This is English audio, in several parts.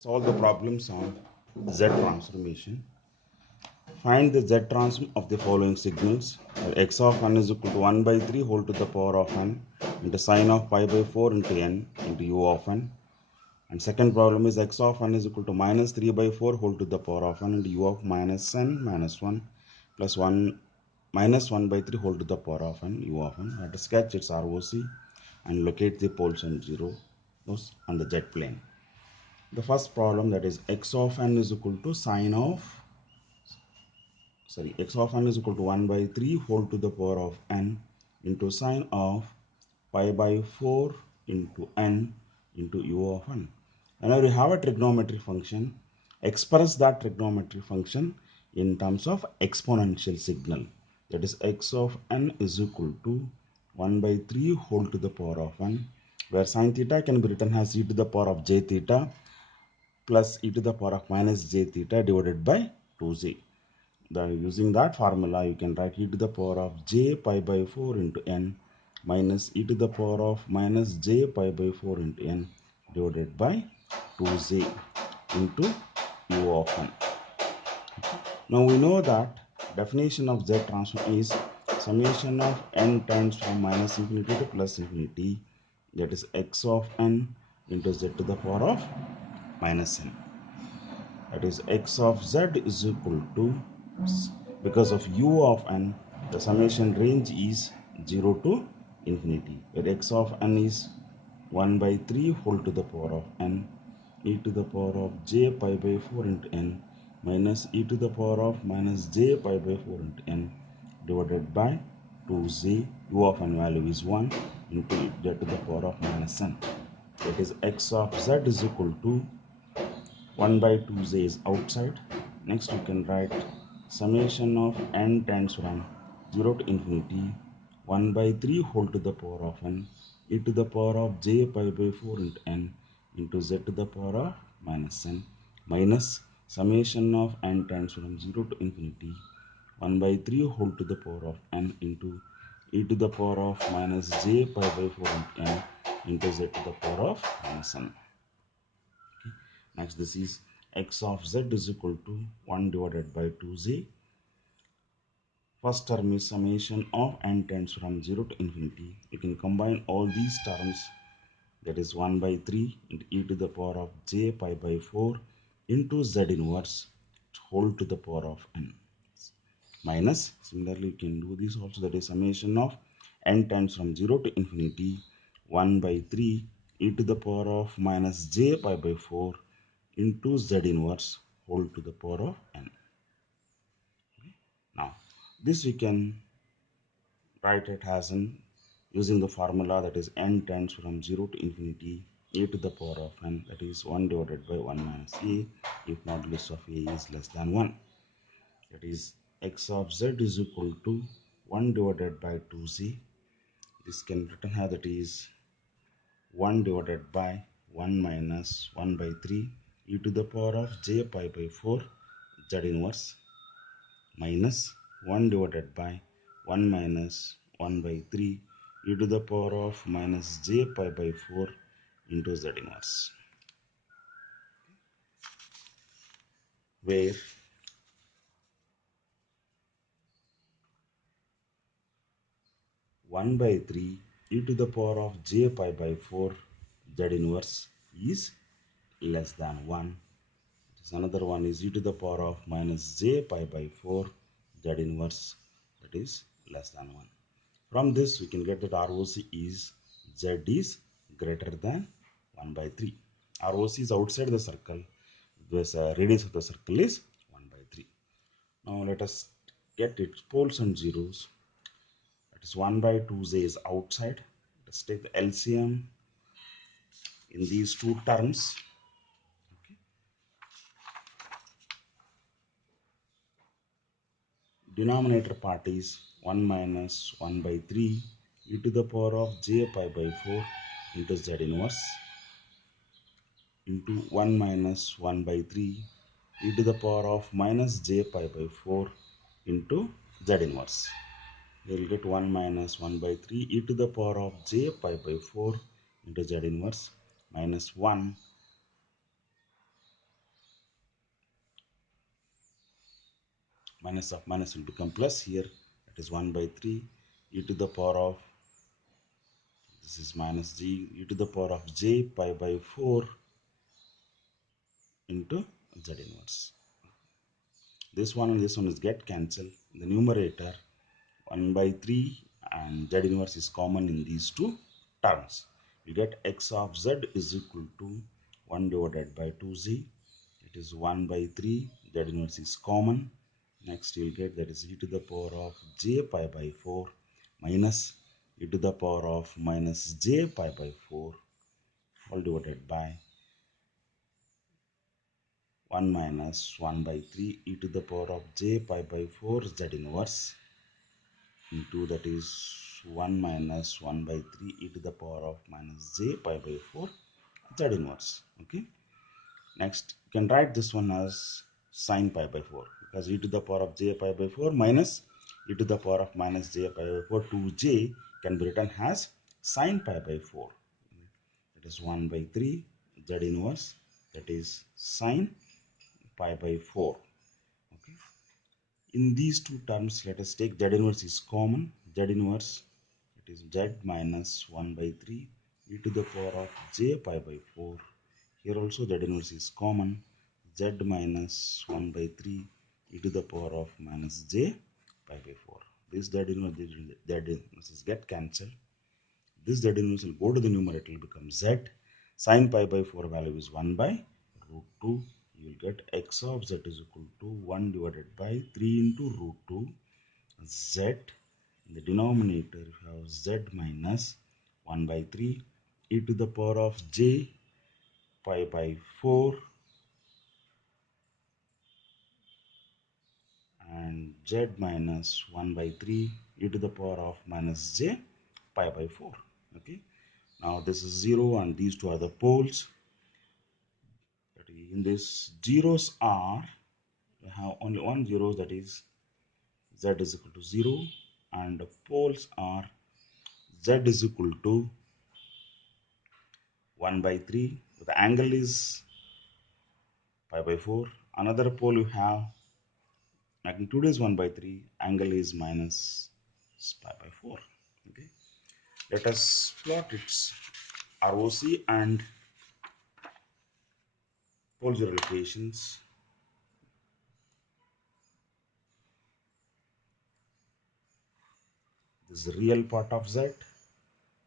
Solve the problems on Z transformation. Find the Z transform of the following signals. X of n is equal to 1 by 3 whole to the power of n into sine of pi by 4 into n into u of n. And second problem is x of n is equal to minus 3 by 4 whole to the power of n into u of minus n minus 1 plus 1 minus 1 by 3 whole to the power of n u of n. Let us sketch its ROC and locate the poles and zeros on the Z plane. The first problem, that is x of n is equal to x of n is equal to 1 by 3 whole to the power of n into sine of pi by 4 into n into u of n. Whenever you have a trigonometric function, express that trigonometric function in terms of exponential signal. That is x of n is equal to 1 by 3 whole to the power of n, where sine theta can be written as e to the power of j theta plus e to the power of minus j theta divided by 2j. Using that formula, you can write e to the power of j pi by 4 into n minus e to the power of minus j pi by 4 into n divided by 2j into u of n. Now we know that definition of Z transform is summation of n tends from minus infinity to plus infinity, that is x of n into z to the power of minus n. That is x of z is equal to, because of u of n, the summation range is 0 to infinity, where x of n is 1 by 3 whole to the power of n e to the power of j pi by 4 into n minus e to the power of minus j pi by 4 into n divided by 2j. U of n value is 1 into z to the power of minus n. That is x of z is equal to 1 by 2j is outside. Next you can write summation of n tends from 0 to infinity 1 by 3 whole to the power of n e to the power of j pi by 4 into n into z to the power of minus n minus summation of n tends from 0 to infinity 1 by 3 whole to the power of n into e to the power of minus j pi by 4 into n into z to the power of minus n. Next, this is x of z is equal to 1 divided by 2j. First term is summation of n tends from 0 to infinity. You can combine all these terms, that is 1 by 3 into e to the power of j pi by 4 into z inverse whole to the power of n. Minus, similarly you can do this also, that is summation of n tends from 0 to infinity 1 by 3 e to the power of minus j pi by 4 into z inverse whole to the power of n. Now this we can write it as in using the formula, that is n tends from 0 to infinity a to the power of n, that is 1 divided by 1 minus a if modulus of a is less than 1. That is x of z is equal to 1 divided by 2z. This can be written as, that is 1 divided by 1 minus 1 by 3 e to the power of j pi by 4 z inverse minus 1 divided by 1 minus 1 by 3 e to the power of minus j pi by 4 into z inverse, where 1 by 3 e to the power of j pi by 4 z inverse is less than 1. Another one is e to the power of minus j pi by 4 z inverse, that is less than 1. From this we can get that ROC is z is greater than 1 by 3. ROC is outside the circle, this radius of the circle is 1 by 3. Now let us get its poles and zeros. That is 1 by 2j is outside. Let's take the LCM in these two terms. Denominator part is 1 minus 1 by 3 e to the power of j pi by 4 into z inverse into 1 minus 1 by 3 e to the power of minus j pi by 4 into z inverse. We will get 1 minus 1 by 3 e to the power of j pi by 4 into z inverse minus 1 minus of minus will become plus here. That is 1 by 3 e to the power of, this is minus g, e to the power of j pi by 4 into z inverse. This one and this one is get cancelled. In the numerator, 1 by 3 and z inverse is common in these two terms. You get x of z is equal to 1 divided by 2z. It is 1 by 3. Z inverse is common. Next you will get that is e to the power of j pi by 4 minus e to the power of minus j pi by 4 all divided by 1 minus 1 by 3 e to the power of j pi by 4 z inverse into, that is 1 minus 1 by 3 e to the power of minus j pi by 4 z inverse. Okay. Next you can write this one as sine pi by 4, because e to the power of j pi by 4 minus e to the power of minus j pi by 4 2j can be written as sine pi by 4. That is 1 by 3 z inverse, that is sine pi by 4. Okay. In these two terms, let us take z inverse is common. Z inverse, it is z minus 1 by 3 e to the power of j pi by 4. Here also z inverse is common. Z minus 1 by 3 e to the power of minus j pi by 4. This z inverse get cancelled. This z inverse will go to the numerator, will become z. Sin pi by 4 value is 1 by root 2. You will get x of z is equal to 1 divided by 3 into root 2 z. In the denominator you have z minus 1 by 3 e to the power of j pi by 4 and z minus 1 by 3 e to the power of minus j pi by 4. Okay. Now this is 0 and these two are the poles. In this, zeros are, we have only one zero, that is z is equal to 0, and the poles are z is equal to 1 by 3, the angle is pi by 4. Another pole you have magnitude is 1 by 3, angle is minus pi by 4. Okay. Let us plot its ROC and poles relations. This is the real part of z.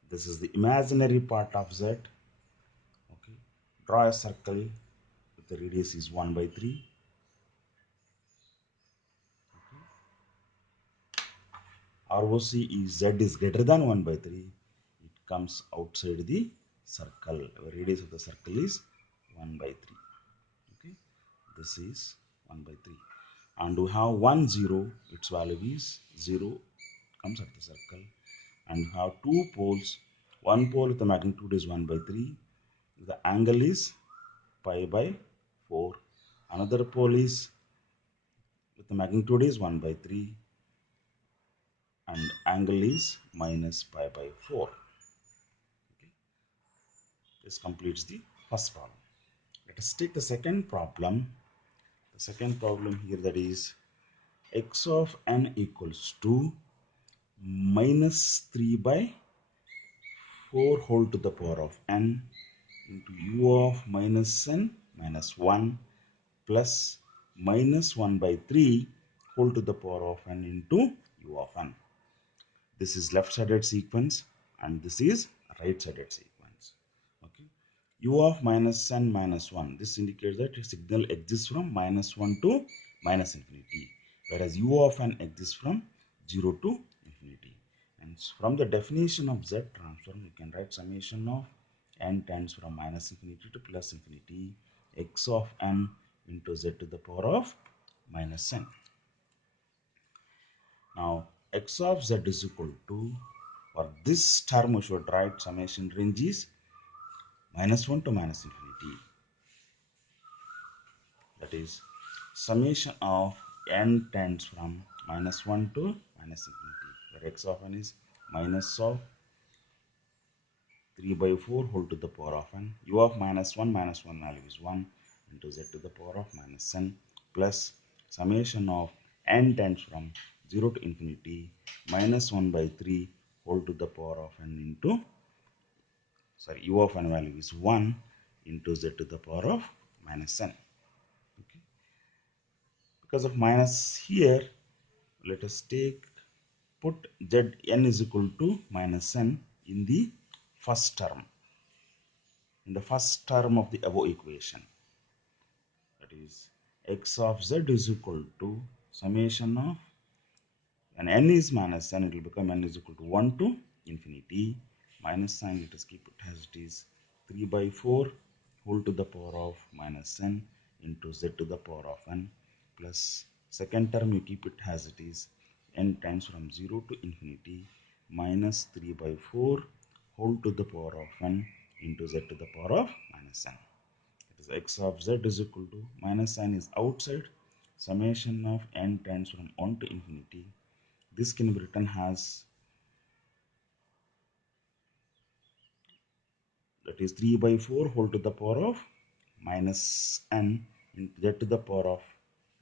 This is the imaginary part of z. Okay. Draw a circle with the radius is 1 by 3. ROC is z is greater than 1 by 3. It comes outside the circle. The radius of the circle is 1 by 3. Okay. This is 1 by 3. And we have 1 0. Its value is 0. Comes at the circle. And we have two poles. One pole with the magnitude is 1 by 3. The angle is pi by 4. Another pole is with the magnitude is 1 by 3 and angle is minus pi by 4. Okay. This completes the first problem. Let us take the second problem. The second problem here, that is x of n equals to minus 3 by 4 whole to the power of n into u of minus n minus 1 plus minus 1 by 3 whole to the power of n into u of n. This is left-sided sequence and this is right-sided sequence. Okay. U of minus n minus 1. This indicates that a signal exists from minus 1 to minus infinity, whereas u of n exists from 0 to infinity. And from the definition of z transform, you can write summation of n tends from minus infinity to plus infinity x of n into z to the power of minus n. Now x of z is equal to, for this term we should write summation range is minus 1 to minus infinity. That is summation of n tends from minus 1 to minus infinity, where x of n is minus of 3 by 4 whole to the power of n. U of minus 1 value is 1 into z to the power of minus n plus summation of n tends from 0 to infinity minus 1 by 3 whole to the power of n into, sorry, u of n value is 1 into z to the power of minus n. Okay. Because of minus here, let us put zn is equal to minus n in the first term, of the above equation. That is, x of z is equal to summation of, and n is minus n, it will become n is equal to 1 to infinity minus sign, let us keep it as it is, 3 by 4 whole to the power of minus n into z to the power of n, plus second term you keep it as it is, n times from 0 to infinity minus 3 by 4 whole to the power of n into z to the power of minus n. It is x of z is equal to, minus sign is outside, summation of n tends from 1 to infinity. This can be written as, that is 3 by 4 whole to the power of minus n into z to the power of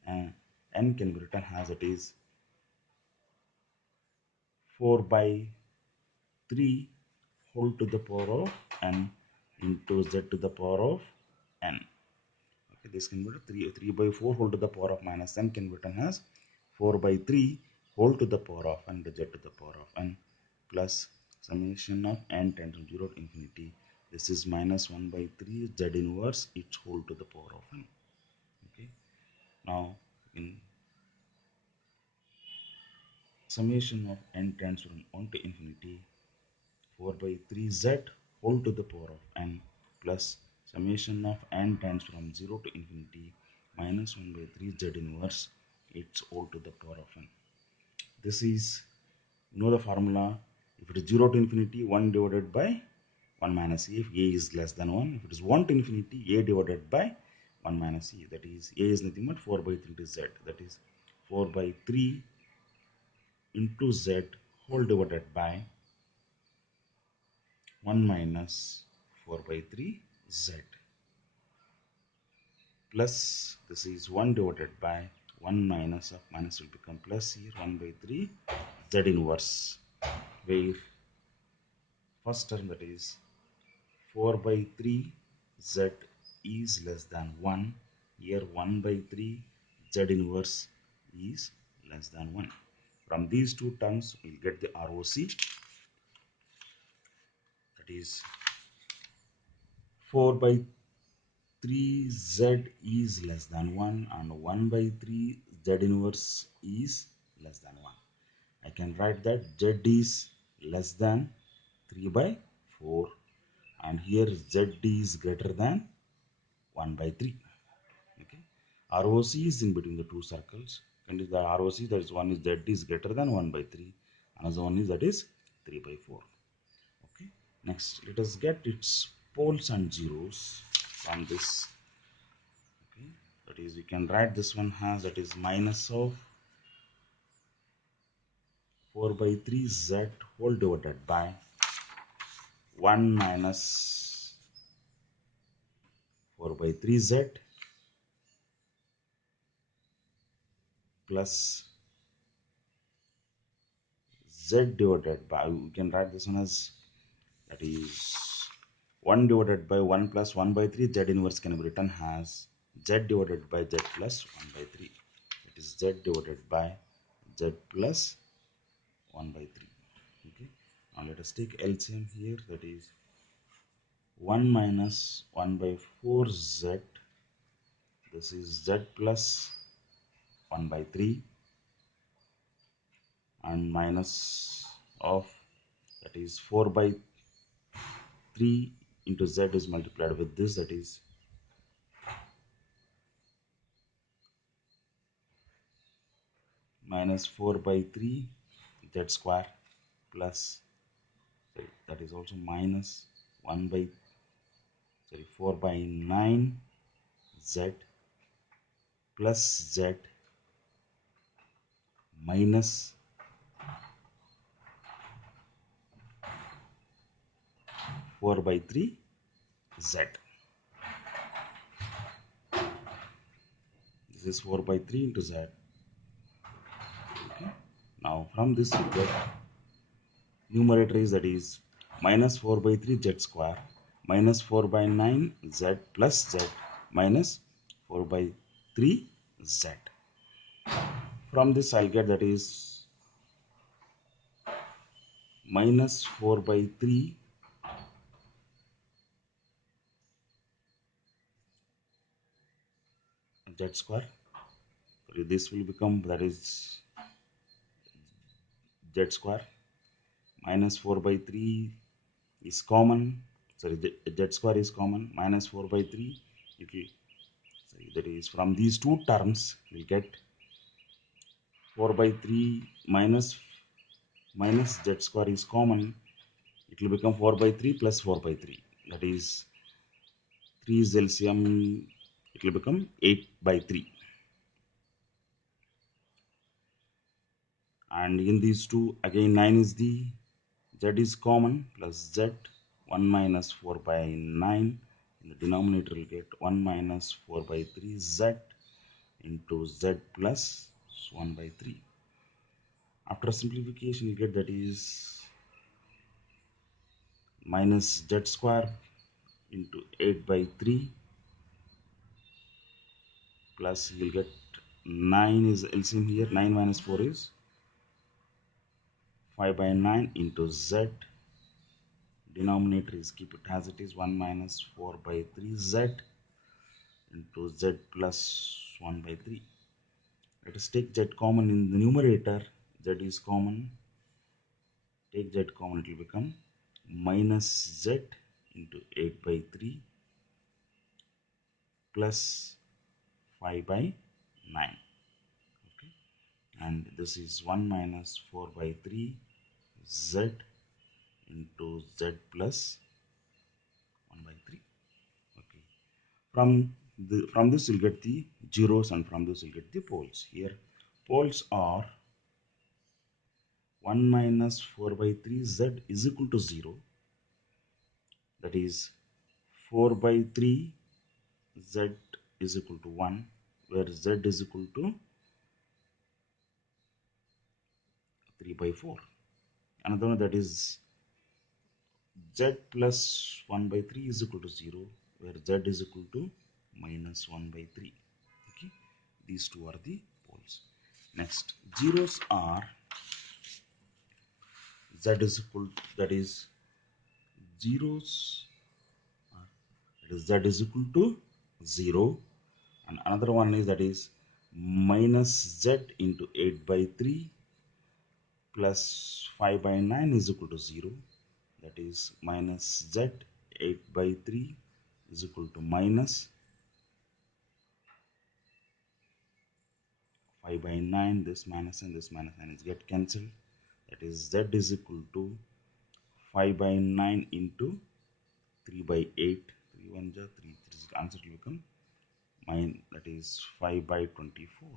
n can be written as it is 4 by 3 whole to the power of n into z to the power of n. Okay, this can be written 3 by 4 whole to the power of minus n can be written as 4 by 3 whole to the power of n to z to the power of n, plus summation of n tends from 0 to infinity. This is minus 1 by 3 z inverse its whole to the power of n. Okay. Now in summation of n tends from 1 to infinity, 4 by 3 z whole to the power of n, plus summation of n tends from 0 to infinity minus 1 by 3 z inverse its whole to the power of n. This is, you know the formula, if it is 0 to infinity, 1 divided by 1 minus a, if a is less than 1. If it is 1 to infinity, a divided by 1 minus e, that is a is nothing but 4 by 3 to z, that is 4 by 3 into z whole divided by 1 minus 4 by 3 z, plus this is 1 divided by 1 minus of minus will become plus here 1 by 3 z inverse, where first term, that is 4 by 3 z is less than 1, here 1 by 3 z inverse is less than 1. From these two terms we will get the ROC, that is 4 by 3 z is less than 1 and 1 by 3 z inverse is less than 1. I can write that z is less than 3 by 4 and here z is greater than 1 by 3. Okay. ROC is in between the two circles, and the ROC, that is one is z is greater than 1 by 3, another one is that is 3 by 4. Okay. Next, let us get its poles and zeros from this. Okay. That is, we can write this one as, that is minus of 4 by 3 z whole divided by 1 minus 4 by 3 z plus z divided by, we can write this one as, that is 1 divided by 1 plus 1 by 3 z inverse can be written as z divided by z plus 1 by 3. It is z divided by z plus 1 by 3. Okay. Now let us take LCM here, that is 1 minus 1 by 4 z, this is z plus 1 by 3, and minus of, that is 4 by 3 into z is multiplied with this, that is minus 4 by 3 z square plus, sorry, that is also minus 1 by, sorry, 4 by 9 z plus z minus 4 by 3 z. This is 4 by 3 into z Now from this we get numerator is, that is, minus 4 by 3 z square minus 4 by 9 z plus z minus 4 by 3 z. From this I'll get, that is, minus 4 by 3 z square. So this will become, that is, z square minus 4 by 3 is common. Sorry, z square is common. Minus 4 by 3, it will, sorry, that is, from these two terms we get 4 by 3 minus z square is common. It will become 4 by 3 plus 4 by 3, that is 3 is LCM, it will become 8 by 3. And in these two again 9 is the, z is common, plus z, 1 minus 4 by 9, in the denominator will get 1 minus 4 by 3 z into z plus 1 by 3. After simplification you get, that is, minus z square into 8 by 3 plus you will get 9 is LCM here, 9 minus 4 is 5 by 9 into z, denominator is keep it as it is, 1 minus 4 by 3 z into z plus 1 by 3. Let us take z common in the numerator. Z is common, take z common, it will become minus z into 8 by 3 plus 5 by 9. Okay, and this is 1 minus 4 by 3 z into z plus 1 by 3. Okay, from this you'll get the zeros, and from this you'll get the poles. Here poles are 1 minus 4 by 3 z is equal to 0, that is 4 by 3 z is equal to 1, where z is equal to 3 by 4. Another one, that is z plus 1 by 3 is equal to 0, where z is equal to minus 1 by 3. Okay, these two are the poles. Next, zeros are z is equal, that is zeros are, that is z is equal to 0, and another one is, that is, minus z into 8 by 3 plus 5 by 9 is equal to 0, that is minus z 8 by 3 is equal to minus 5 by 9. This minus and this minus 9 is get cancelled, that is z is equal to 5 by 9 into 3 by 8, 3 1 ja 3, 3 answer will become mine, that is 5 by 24.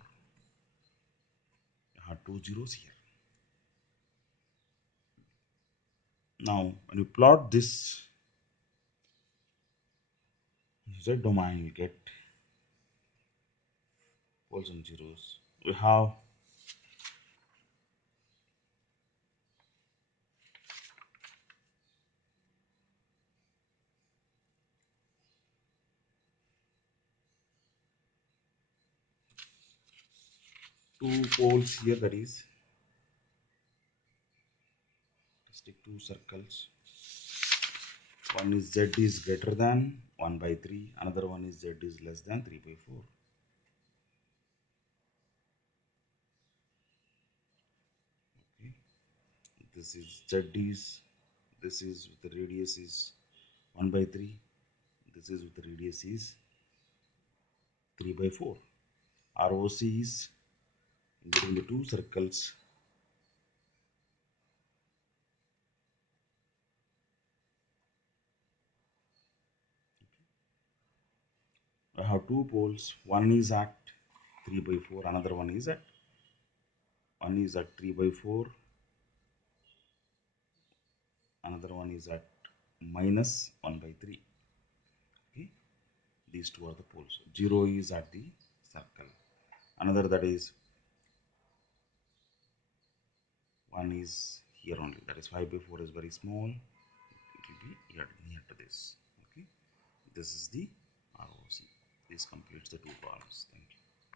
I have two zeros here. Now when you plot this z domain, you get poles and zeros. We have two poles here, that is, let's take two circles. One is z is greater than 1 by 3, another one is z is less than 3 by 4. Okay, this is z is, this is with the radius is 1 by 3, this is with the radius is 3 by 4. ROC is between the two circles. I have two poles, one is at 3 by 4, another one is at 3 by 4, another one is at minus 1 by 3. Okay, these two are the poles. 0 is at the circle. Another, that is 1 is here only, that is 5 by 4 is very small, it will be here near to this. Okay, this is the ROC. This completes the two columns. Thank you.